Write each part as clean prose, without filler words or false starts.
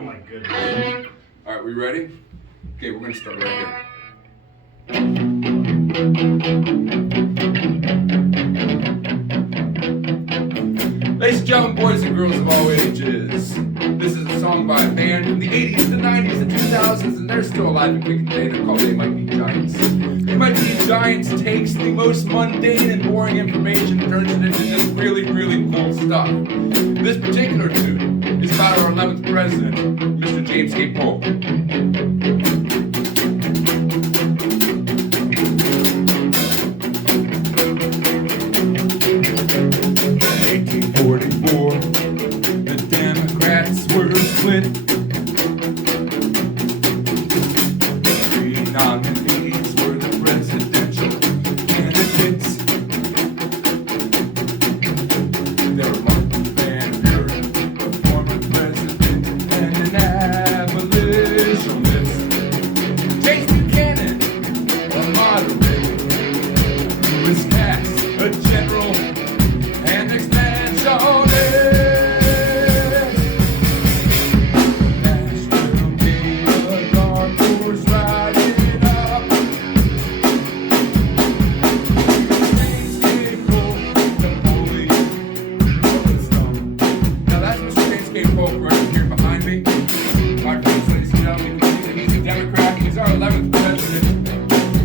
Oh my goodness. All right, we ready? Okay, we're gonna start right here. Ladies and gentlemen, boys and girls of all ages, this is a song by a band from the 80s, the 90s, the 2000s, and they're still alive and kicking today. They're called They Might Be Giants. They Might Be Giants takes the most mundane and boring information and turns it into this really, really cool stuff. This particular tune is about our 11th president, Mr. James K. Polk. 1844, the Democrats were split. Three nominees were the presidential candidates. There were Martin Van Buren, a former president, and an abolitionist. Chase Buchanan, a moderate, who was cast a general and expansionist. Nashville gave a dark horse riding up. James K. Polk, Napoleon, Rolling Stone. Now that's Mr. James K. Polk right here behind me. My friends, ladies and gentlemen, you can see that he's a Democrat. He's our 11th president.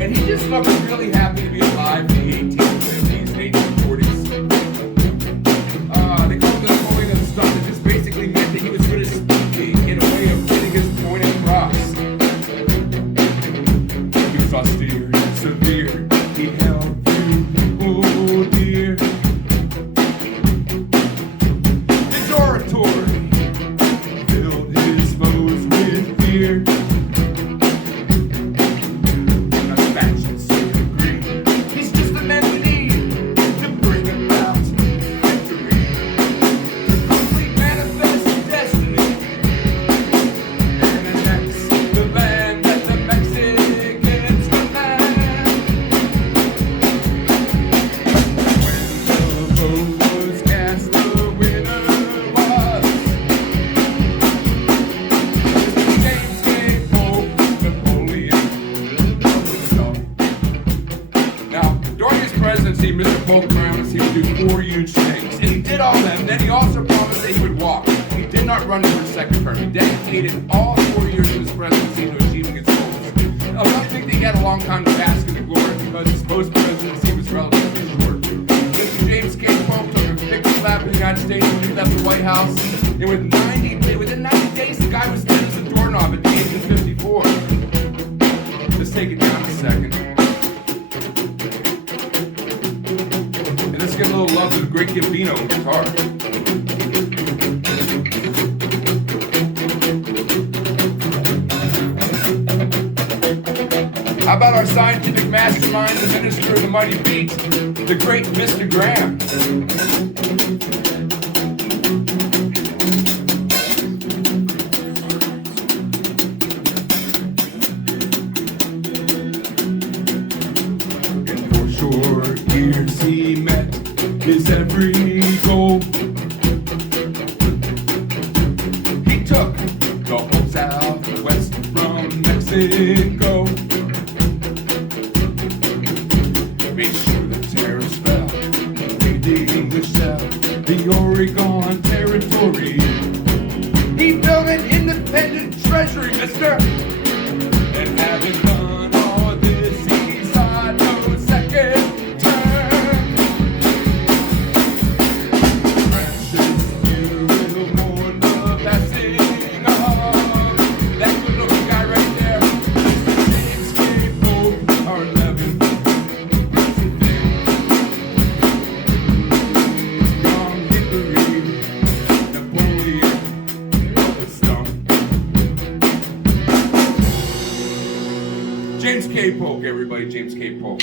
And he just looked really happy to be alive in the 1850s and 1840s. They called this Napoleon and stuff that just basically meant that he was good at speaking in a way of getting his point across. He was austere and severe. He held through dear. His oratory filled his foes with fear. Not to mention secret greed. He's just the man we need to bring about victory. Complete manifest destiny. And annex the land that the Mexicans command. When the vote was cast, the winner was Mr. James K. Polk, Napoleon. Now, during his presidency, Mr. Polk promised he would do 4 huge things. And he did all of them. Then he also promised that he would walk. He did not run for a second term. He dedicated all 4 years of his presidency to achieving his goals. Now, I don't think that he had a long time to bask in the glory because his post-presidency was relatively short. Mr. James K. Polk took a victory lap in the United States when he left the White House. And within 90 days, the guy was dead as a doorknob at the age of 54. Let's take it down a second. And let's give a little love to the great Gambino on guitar. How about our scientific mastermind, the minister of the mighty beat, the great Mr. Graham? And for short years he met his every goal. He took the whole Southwest from Mexico. Made sure the tariffs fell. Made the English sell the Oregon Territory. He built an independent treasury, mister. And having done all this, he saw no second term. Precious few will mourn the passing of that good-looking guy right there, Mr. James K. Polk, our 11th president. Young Hillary, Napoleon, Rolling Stone. James K. Polk, everybody, James K. Polk.